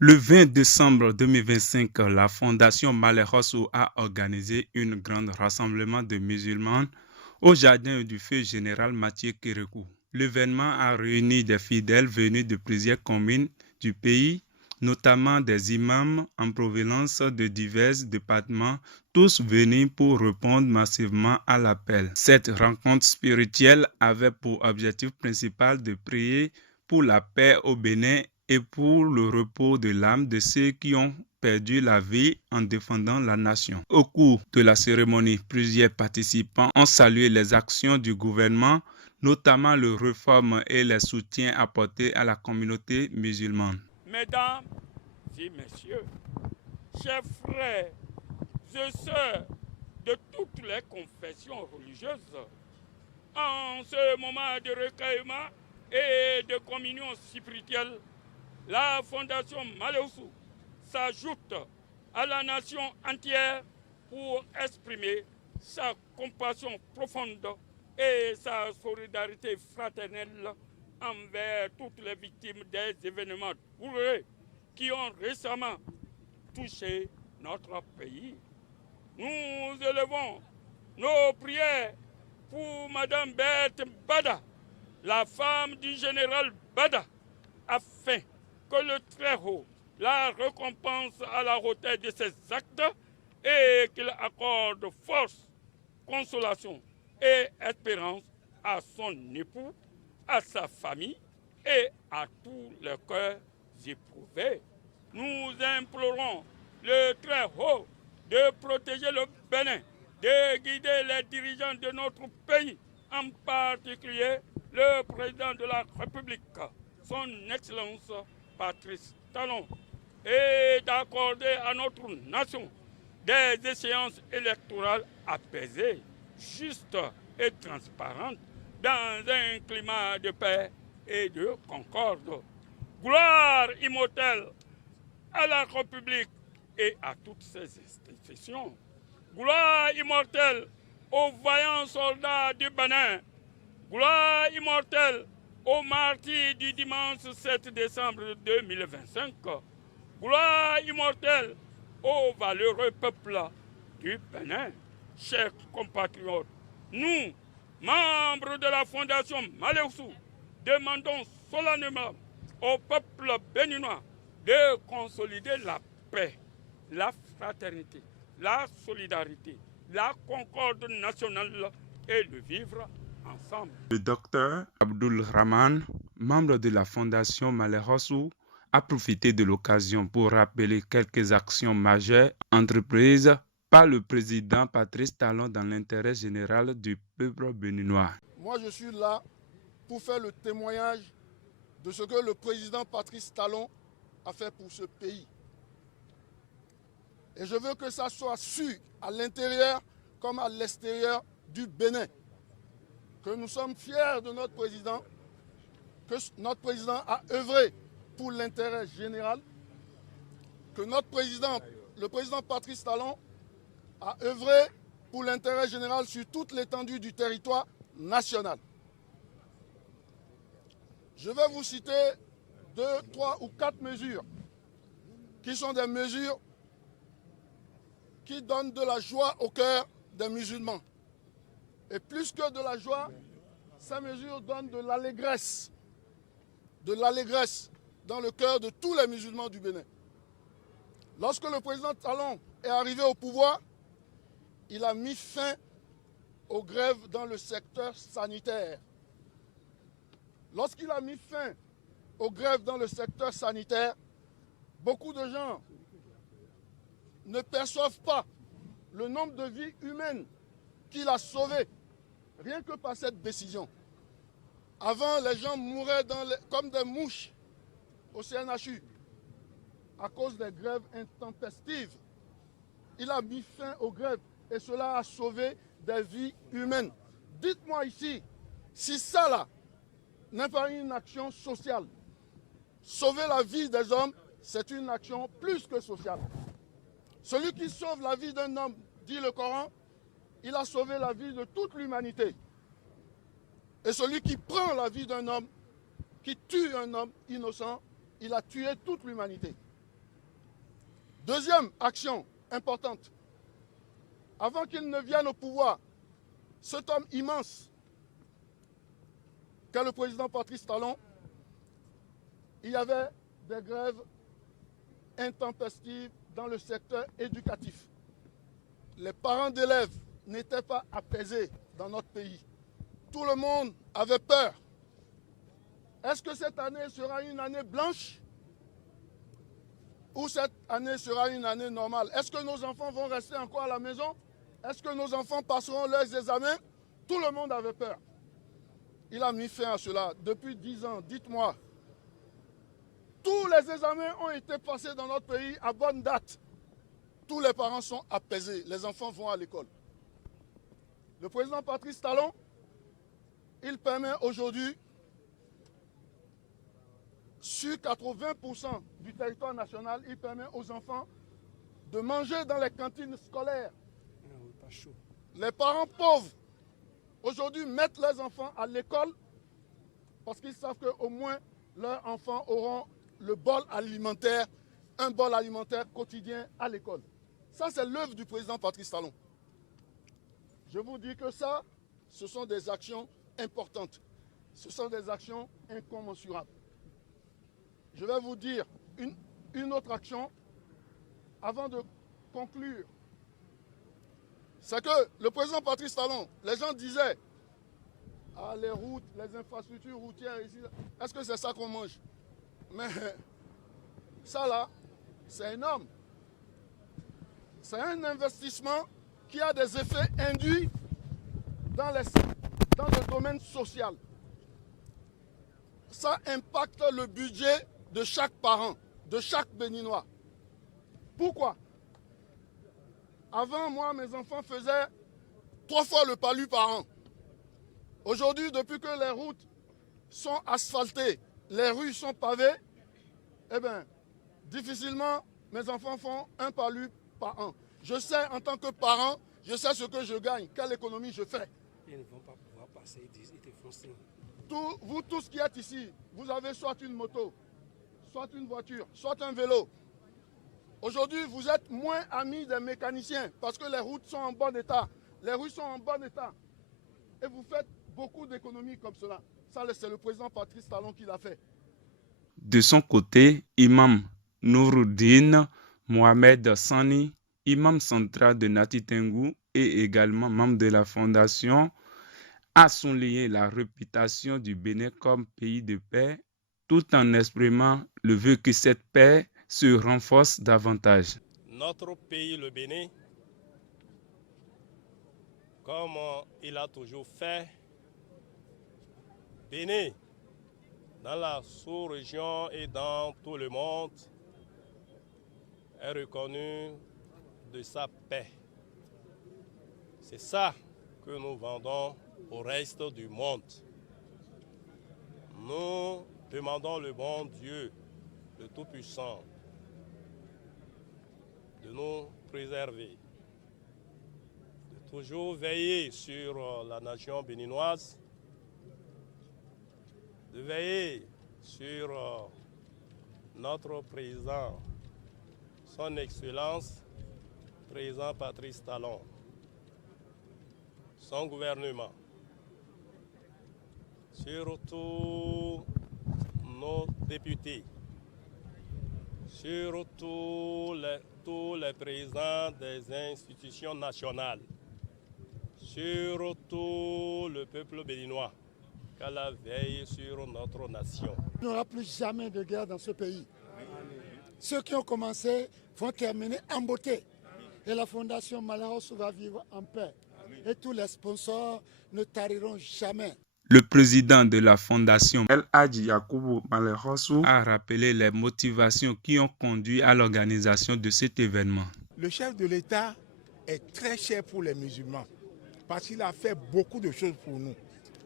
Le 20 décembre 2025, la Fondation Malekhossou a organisé un grand rassemblement de musulmans au jardin du feu général Mathieu Kérékou. L'événement a réuni des fidèles venus de plusieurs communes du pays, notamment des imams en provenance de divers départements, tous venus pour répondre massivement à l'appel. Cette rencontre spirituelle avait pour objectif principal de prier pour la paix au Bénin et pour le repos de l'âme de ceux qui ont perdu la vie en défendant la nation. Au cours de la cérémonie, plusieurs participants ont salué les actions du gouvernement, notamment les réformes et les soutiens apportés à la communauté musulmane. Mesdames et messieurs, chers frères et sœurs de toutes les confessions religieuses, en ce moment de recueillement et de communion spirituelle, la Fondation Malekhossou s'ajoute à la nation entière pour exprimer sa compassion profonde et sa solidarité fraternelle envers toutes les victimes des événements douloureux qui ont récemment touché notre pays. Nous élevons nos prières pour Madame Berthe Bada, la femme du général Bada, afin que le Très-Haut la récompense à la hauteur de ses actes et qu'il accorde force, consolation et espérance à son époux, à sa famille et à tous les cœurs éprouvés. Nous implorons le Très-Haut de protéger le Bénin, de guider les dirigeants de notre pays, en particulier le président de la République, son Excellence Patrice Talon, et d'accorder à notre nation des échéances électorales apaisées, justes et transparentes, dans un climat de paix et de concorde. Gloire immortelle à la République et à toutes ses institutions. Gloire immortelle aux vaillants soldats du Bénin. Gloire immortelle aux martyrs du dimanche 7 décembre 2025. Gloire immortelle au valeureux peuple du Bénin. Chers compatriotes, nous, membres de la Fondation Malekhossou, demandons solennellement au peuple béninois de consolider la paix, la fraternité, la solidarité, la concorde nationale et le vivre ensemble. Le docteur Abdul Rahman, membre de la Fondation Malekhossou, a profité de l'occasion pour rappeler quelques actions majeures entreprises par le président Patrice Talon dans l'intérêt général du peuple béninois. Moi, je suis là pour faire le témoignage de ce que le président Patrice Talon a fait pour ce pays. Et je veux que ça soit su à l'intérieur comme à l'extérieur du Bénin. Que nous sommes fiers de notre président, que notre président a œuvré pour l'intérêt général, que notre président, le président Patrice Talon, a œuvré pour l'intérêt général sur toute l'étendue du territoire national. Je vais vous citer 2, 3 ou 4 mesures qui sont des mesures qui donnent de la joie au cœur des musulmans. Et plus que de la joie, ces mesures donnent de l'allégresse dans le cœur de tous les musulmans du Bénin. Lorsque le président Talon est arrivé au pouvoir, il a mis fin aux grèves dans le secteur sanitaire. Lorsqu'il a mis fin aux grèves dans le secteur sanitaire, beaucoup de gens ne perçoivent pas le nombre de vies humaines qu'il a sauvées, rien que par cette décision. Avant, les gens mouraient comme des mouches au CNHU à cause des grèves intempestives. Il a mis fin aux grèves et cela a sauvé des vies humaines. Dites-moi ici, si ça là n'est pas une action sociale, sauver la vie des hommes, c'est une action plus que sociale. Celui qui sauve la vie d'un homme, dit le Coran, il a sauvé la vie de toute l'humanité. Et celui qui prend la vie d'un homme, qui tue un homme innocent, il a tué toute l'humanité. Deuxième action importante. Avant qu'il ne vienne au pouvoir, cet homme immense qu'est le président Patrice Talon, il y avait des grèves intempestives dans le secteur éducatif. Les parents d'élèves n'étaient pas apaisés dans notre pays. Tout le monde avait peur. Est-ce que cette année sera une année blanche ou cette année sera une année normale? Est-ce que nos enfants vont rester encore à la maison? Est-ce que nos enfants passeront leurs examens? Tout le monde avait peur. Il a mis fin à cela depuis 10 ans. Dites-moi, tous les examens ont été passés dans notre pays à bonne date. Tous les parents sont apaisés. Les enfants vont à l'école. Le président Patrice Talon, il permet aujourd'hui, sur 80% du territoire national, il permet aux enfants de manger dans les cantines scolaires. Les parents pauvres, aujourd'hui, mettent leurs enfants à l'école parce qu'ils savent qu'au moins leurs enfants auront le bol alimentaire, un bol alimentaire quotidien à l'école. Ça, c'est l'œuvre du président Patrice Talon. Je vous dis que ça, ce sont des actions importantes. Ce sont des actions incommensurables. Je vais vous dire une autre action avant de conclure. C'est que le président Patrice Talon, les gens disaient, ah, les routes, les infrastructures routières ici, est-ce que c'est ça qu'on mange? Mais ça là, c'est énorme. C'est un investissement qui a des effets induits dans le domaine social. Ça impacte le budget de chaque parent, de chaque Béninois. Pourquoi? Avant, moi, mes enfants faisaient 3 fois le palu par an. Aujourd'hui, depuis que les routes sont asphaltées, les rues sont pavées, eh bien, difficilement, mes enfants font un palu par an. Je sais, en tant que parent, je sais ce que je gagne, quelle économie je fais. Ils ne vont pas pouvoir passer, ils te font signe. Vous tous qui êtes ici, vous avez soit une moto, soit une voiture, soit un vélo. Aujourd'hui, vous êtes moins amis des mécaniciens parce que les routes sont en bon état. Les rues sont en bon état. Et vous faites beaucoup d'économies comme cela. Ça, c'est le président Patrice Talon qui l'a fait. De son côté, Imam Nouruddin Mohamed Sani, imam central de Nati Tengou et également membre de la fondation, a souligné la réputation du Bénin comme pays de paix, tout en exprimant le vœu que cette paix se renforce davantage. Notre pays, le Bénin, comme il a toujours fait, Bénin, dans la sous-région et dans tout le monde, est reconnu de sa paix. C'est ça que nous vendons au reste du monde. Nous demandons le bon Dieu, le Tout-Puissant, de nous préserver, de toujours veiller sur la nation béninoise, de veiller sur notre président, son Excellence, président Patrice Talon, son gouvernement, surtout nos députés, surtout tous les présidents des institutions nationales, surtout le peuple béninois, qu'à la veille sur notre nation. Il n'y aura plus jamais de guerre dans ce pays. Ceux qui ont commencé vont terminer en beauté. Et la Fondation Malherbe va vivre en paix. Et tous les sponsors ne tariront jamais. Le président de la fondation, El Hadji Yakubu Malherbe, a rappelé les motivations qui ont conduit à l'organisation de cet événement. Le chef de l'État est très cher pour les musulmans parce qu'il a fait beaucoup de choses pour nous.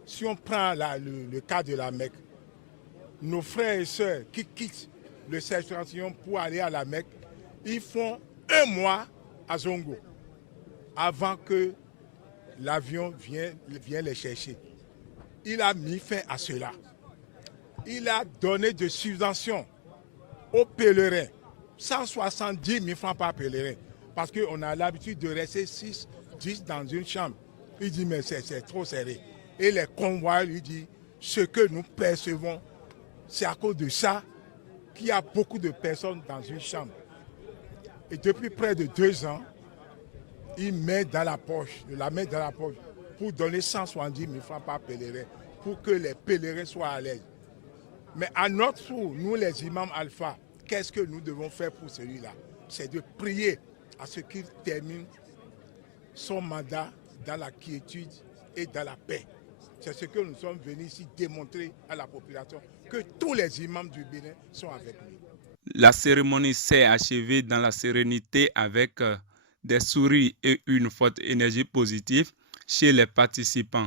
Si on prend le cas de la Mecque, nos frères et sœurs qui quittent le Septentrion pour aller à la Mecque, ils font 1 mois à Zongo avant que l'avion vienne les chercher. Il a mis fin à cela. Il a donné des subventions aux pèlerins. 170 000 francs par pèlerin. Parce qu'on a l'habitude de rester 6, 10 dans une chambre. Il dit, mais c'est trop serré. Et les convois lui disent, ce que nous percevons, c'est à cause de ça qu'il y a beaucoup de personnes dans une chambre. Et depuis près de 2 ans, il met dans la poche, pour donner 170 000 francs par pèlerin, pour que les pèlerins soient à l'aise. Mais à notre tour, nous les imams alpha, qu'est-ce que nous devons faire pour celui-là? C'est de prier à ce qu'il termine son mandat dans la quiétude et dans la paix. C'est ce que nous sommes venus ici démontrer à la population, que tous les imams du Bénin sont avec lui. La cérémonie s'est achevée dans la sérénité avec des sourires et une forte énergie positive chez les participants.